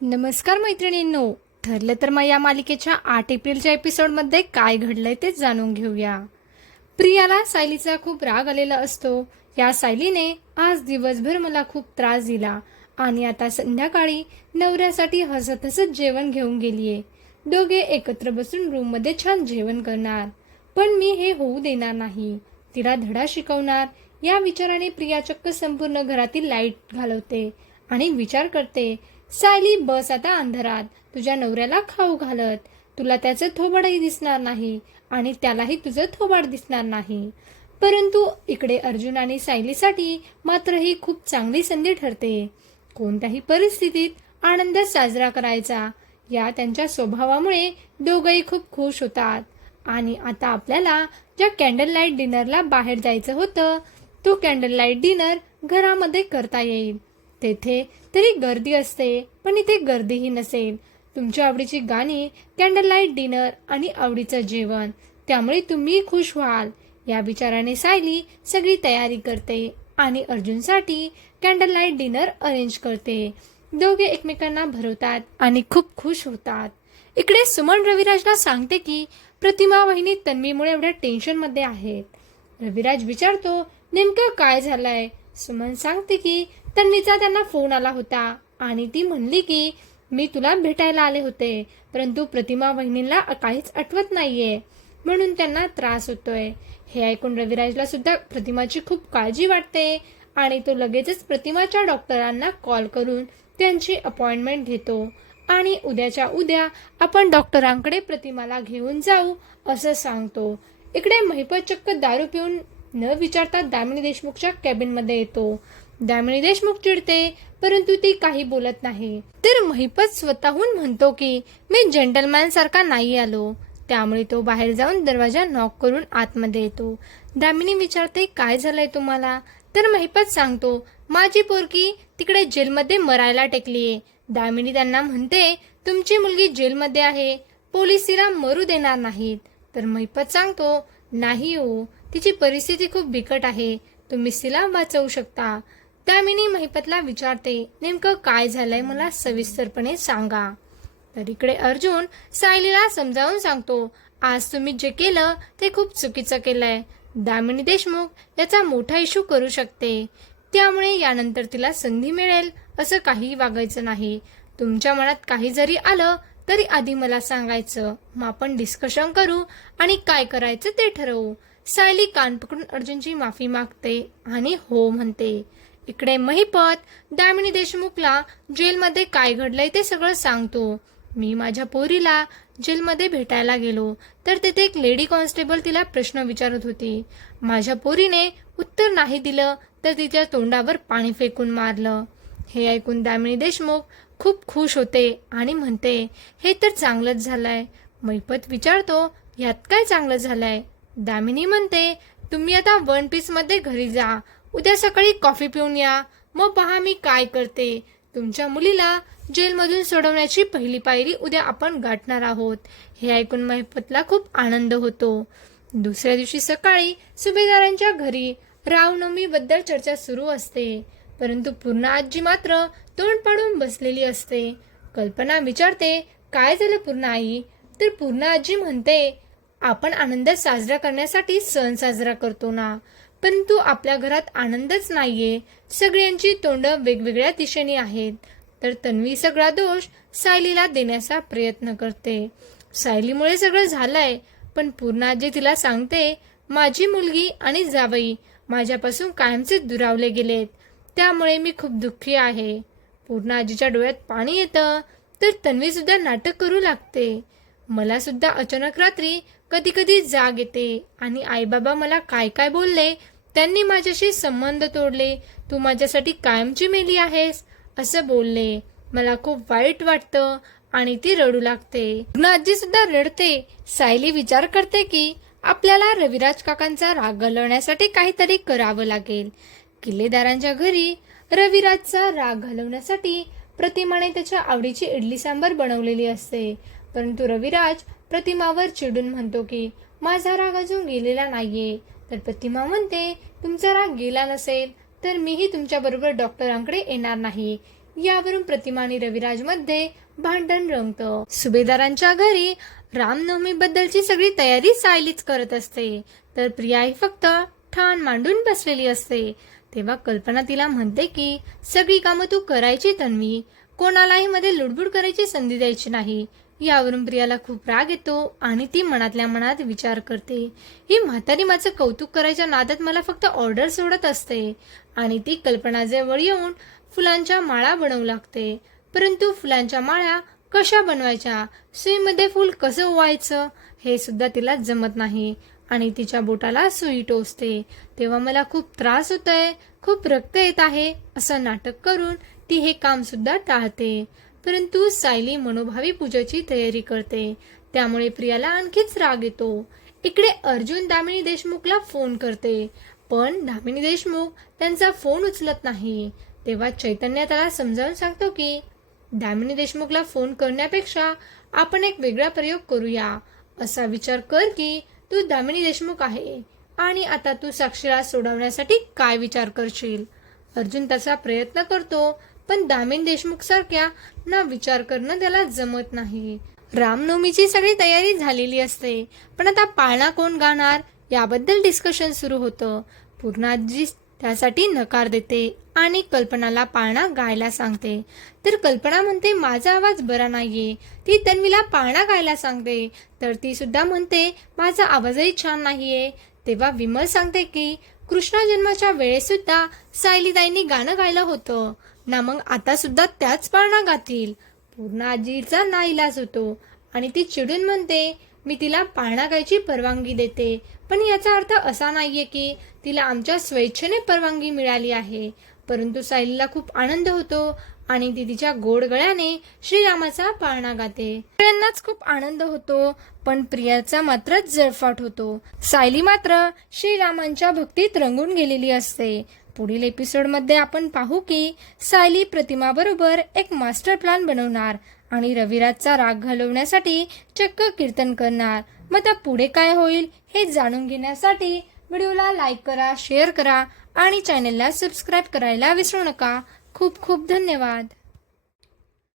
नमस्कार मैत्रिणींनो. ठरलं तर मग या मालिकेच्या 8 एप्रिलच्या एपिसोडमध्ये काय घडलंय ते जाणून घेऊया. प्रियाला सायलीचा खूप राग आलेला असतो. या सायलीने आज दिवसभर मला खूप त्रास दिला आणि आता संध्याकाळी नवऱ्यासाठी हसत हसत जेवण घेऊन गेलीये. दोघे एकत्र बसून रूममध्ये छान जेवण करणार, पण मी हे होऊ देणार नाही. तिला धडा शिकवणार. या विचाराने प्रिया चक्क संपूर्ण घरातील लाईट घालवते आणि विचार करते, सायली बस आता अंधारात, तुझ्या नवऱ्याला खाऊ घालत. तुला त्याचं थोबाडही दिसणार नाही आणि त्यालाही तुझं थोबाड दिसणार नाही. परंतु इकडे अर्जुन आणि सायलीसाठी मात्र ही खूप चांगली संधी ठरते. कोणत्याही परिस्थितीत आनंद साजरा करायचा, या त्यांच्या स्वभावामुळे दोघंही खूप खुश होतात. आणि आता आपल्याला ज्या कॅन्डल लाईट डिनरला बाहेर जायचं होतं, तो कॅन्डल लाईट डिनर घरामध्ये करता येईल. तेथे तरी गर्दी असते, पण इथे गर्दीही नसेल. तुमच्या आवडीची गाणी, कॅन्डल लाईट डिनर आणि आवडीचं जेवण, त्यामुळे तुम्ही खुश व्हाल. या विचाराने सायली सगळी तयारी करते आणि अर्जुनसाठी कॅन्डल लाईट डिनर अरेंज करते. दोघे एकमेकांना भरवतात आणि खूप खुश होतात. इकडे सुमन रविराजला सांगते की प्रतिमा वहिनी तन्वीमुळे एवढ्या टेन्शनमध्ये आहेत. रविराज विचारतो, नेमकं काय झालंय? सुमन सांगते की तन्वीचा त्यांना फोन आला होता आणि ती म्हणली की मी तुला भेटायला आले होते, परंतु प्रतिमा वहिनींना काहीच आठवत नाहीये, म्हणून त्यांना त्रास होतोय. हे ऐकून रविराजला सुद्धा प्रतिमाची खूप काळजी वाटते आणि तो लगेचच प्रतिमाच्या डॉक्टरांना कॉल करून त्यांची अपॉइंटमेंट घेतो आणि उद्याच्या उद्या आपण डॉक्टरांकडे प्रतिमाला घेऊन जाऊ असं सांगतो. इकडे महिपत चक्क दारू पिऊन न विचारता दामिनी देशमुखच्या कॅबिनमध्ये येतो. दामिनी देशमुख चिडते, परंतु ती काही बोलत नाही. तर महिपत स्वतःहून म्हणतो की मी जेंटलमॅन सारखा नाही आलो. त्यामुळे तो बाहेर जाऊन दरवाजा नॉक करून आतमध्ये येतो. दामिनी विचारते, काय झालंय तुम्हाला? तर महिपत सांगतो, माझी पोरगी तिकडे जेलमध्ये मरायला टेकलीये. दामिनी त्यांना म्हणते, तुमची मुलगी जेलमध्ये आहे, पोलीस तिला मरू देणार नाहीत. तर महिपत सांगतो, नाही हो, तिची परिस्थिती खूप बिकट आहे, तुम्ही तिला वाचवू शकता. दामिनी महिपतला विचारते, नेमकं काय झालंय मला सविस्तरपणे सांगा. तर इकडे अर्जुन सायलीला समजावून सांगतो, आज तुम्ही जे केलं ते खूप चुकीचं केलंय. दामिनी देशमुख याचा मोठा इश्यू करू शकते, त्यामुळे यानंतर तिला संधी मिळेल असं काहीही वागायचं नाही. तुमच्या मनात काही जरी आलं तरी आधी मला सांगायचं, मग आपण डिस्कशन करू आणि काय करायचं ते ठरवू. सायली कान पकडून अर्जुनची माफी मागते आणि हो म्हणते. इकडे महिपत दामिनी देशमुखला जेलमध्ये काय घडलंय ते सगळं सांगतो. मी माझ्या पोरीला जेलमध्ये भेटायला गेलो तर तिथे एक लेडी कॉन्स्टेबल तिला प्रश्न विचारत होती. माझ्या पोरीने उत्तर नाही दिलं तर तिच्या तोंडावर पाणी फेकून मारलं. हे ऐकून दामिनी देशमुख खूप खुश होते आणि म्हणते, हे तर चांगलंच झालंय. महिपत विचारतो, यात काय चांगलं झालंय? दामिनी म्हणते, तुम्ही आता वन पीस मध्ये घरी जा, उद्या सकाळी कॉफी पिऊन या, मग पहा मी काय करते. तुमच्या मुलीला जेलमधून सोडवण्याची पहिली पायरी उद्या आपण गाठणार आहोत. हे ऐकून महिपतला खूप आनंद होतो. दुसऱ्या दिवशी सकाळी सुभेदारांच्या घरी रामनवमीबद्दल चर्चा सुरू असते, परंतु पूर्णा आजी मात्र तोंड पाडून बसलेली असते. कल्पना विचारते, काय झालं पूर्णा आई? तर पूर्णा आजी म्हणते, आपण आनंद साजरा करण्यासाठी सण साजरा करतो ना, परंतु आपल्या घरात आनंदच नाहीये. सगळ्यांची तोंड वेगवेगळ्या दिशेने आहेत. तर तन्वी सगळा दोष सायलीला देण्याचा प्रयत्न करते. सायलीमुळे सगळं झालंय, पण पूर्णा आजी तिला सांगते, माझी मुलगी आणि जावई माझ्यापासून कायमचे दुरावले गेलेत, त्यामुळे मी खूप दुःखी आहे. पूर्णा आजीच्या डोळ्यात पाणी येतं. तर तन्वी सुद्धा नाटक करू लागते, मला सुद्धा अचानक रात्री कधी कधी जाग येते आणि आईबाबा मला काय काय बोलले, त्यांनी माझ्याशी संबंध तोडले, तू माझ्यासाठी कायमची मेली आहेस असं बोलले. मला खूप वाईट वाटतं आणि ती रडू लागते. पूर्णा आजी सुद्धा रडते. सायली विचार करते की आपल्याला रविराज काकांचा राग घालवण्यासाठी काहीतरी करावं लागेल. किल्लेदारांच्या घरी रविराजचा राग घालवण्यासाठी प्रतिमाने त्याच्या आवडीची इडली सांबर बनवलेली असते, परंतु रविराज प्रतिमावर चिडून म्हणतो की माझा राग अजून गेलेला नाहीये. तर प्रतिमा म्हणते, तुमचा राग गेला नसेल तर मीही तुमच्या बरोबर डॉक्टरांकडे येणार नाही. यावरून प्रतिमा आणि रविराजमध्ये भांडण रंगतं. सुभेदारांच्या घरी रामनवमीबद्दलची सगळी तयारी सायलीच करत असते, तर प्रिया ही फक्त ठाण मांडून बसलेली असते. तेव्हा कल्पना तिला म्हणते की सगळी कामं तू करायची तन्वी, कोणालाही मध्ये लुडबुड करायची संधी द्यायची नाही. यावरून प्रियाला खूप राग येतो आणि ती मनातल्या मनात विचार करते, ही म्हातारी माझं कौतुक करायच्या नादात मला फक्त ऑर्डर सोडत असते. आणि ती कल्पनाजवळ येऊन फुलांच्या माळा बनवू लागते. परंतु फुलांच्या माळा कशा बनवायच्या, सुईमध्ये फूल कसं ओवायचं हे सुद्धा तिला जमत नाही आणि तिच्या बोटाला सुई टोचते. तेव्हा मला खूप त्रास होतोय, खूप रक्त येत आहे असं नाटक करून ती हे काम सुद्धा टाळते. परंतु सायली मनोभावी पूजेची तयारी करते, त्यामुळे प्रियाला आणखीच राग येतो. इकडे अर्जुन दामिनी देशमुखला फोन करते, पण दामिनी देशमुख त्यांचा फोन उचलत नाही. तेव्हा चैतन्य त्याला समजावून सांगतो की दामिनी देशमुखला फोन करण्यापेक्षा आपण एक वेगळा प्रयोग करूया. असा विचार कर की तू दामिनी देशमुख आहे आणि आता तू साक्षीला सोडवण्यासाठी काय विचार करशील. अर्जुन त्याचा प्रयत्न करतो, पण दामिनी देशमुख सारख्या ना विचार करणं त्याला जमत नाही. रामनवमीची सगळी तयारी झालेली असते, पण आता पाळणा कोण गाणार याबद्दल डिस्कशन सुरू होतं. पूर्णाजी त्यासाठी नकार देते आणि कल्पनाला पाळणा गायला सांगते. तर कल्पना म्हणते माझा आवाज बरा नाहीये. ती तन्वीला पाळणा गायला सांगते, तर ती सुद्धा म्हणते माझा आवाजही छान नाहीये. तेव्हा विमल सांगते की कृष्णा जन्माच्या वेळेस सुद्धा सायलीताईंनी गाणं गायलं होतं ना, मग आता सुद्धा त्याच पाळणा गातील. पूर्ण आजीचा नाईलाज होतो आणि ती चिडून म्हणते मी तिला पाळणा गायची परवानगी देते, पण याचा अर्थ असा नाहीये की तिला आमच्या स्वेच्छेने परवानगी मिळाली आहे. परंतु सायलीला खूप आनंद होतो आणि ती तिच्या गोड गळ्याने श्रीरामाचा पाळणा गाते. सगळ्यांनाच खूप आनंद होतो, पण प्रियाचा मात्र जळफाट होतो. सायली मात्र श्रीरामांच्या भक्तीत रंगून गेलेली असते. पुढील एपिसोडमध्ये आपण पाहू की सायली प्रतिमा बरोबर एक मास्टर प्लॅन बनवणार आणि रविराजचा राग घालवण्यासाठी चक्क कीर्तन करणार. मग त्या पुढे काय होईल हे जाणून घेण्यासाठी व्हिडिओला लाईक करा, शेअर करा आणि चॅनलला सबस्क्राईब करायला विसरू नका. खूप खूप धन्यवाद.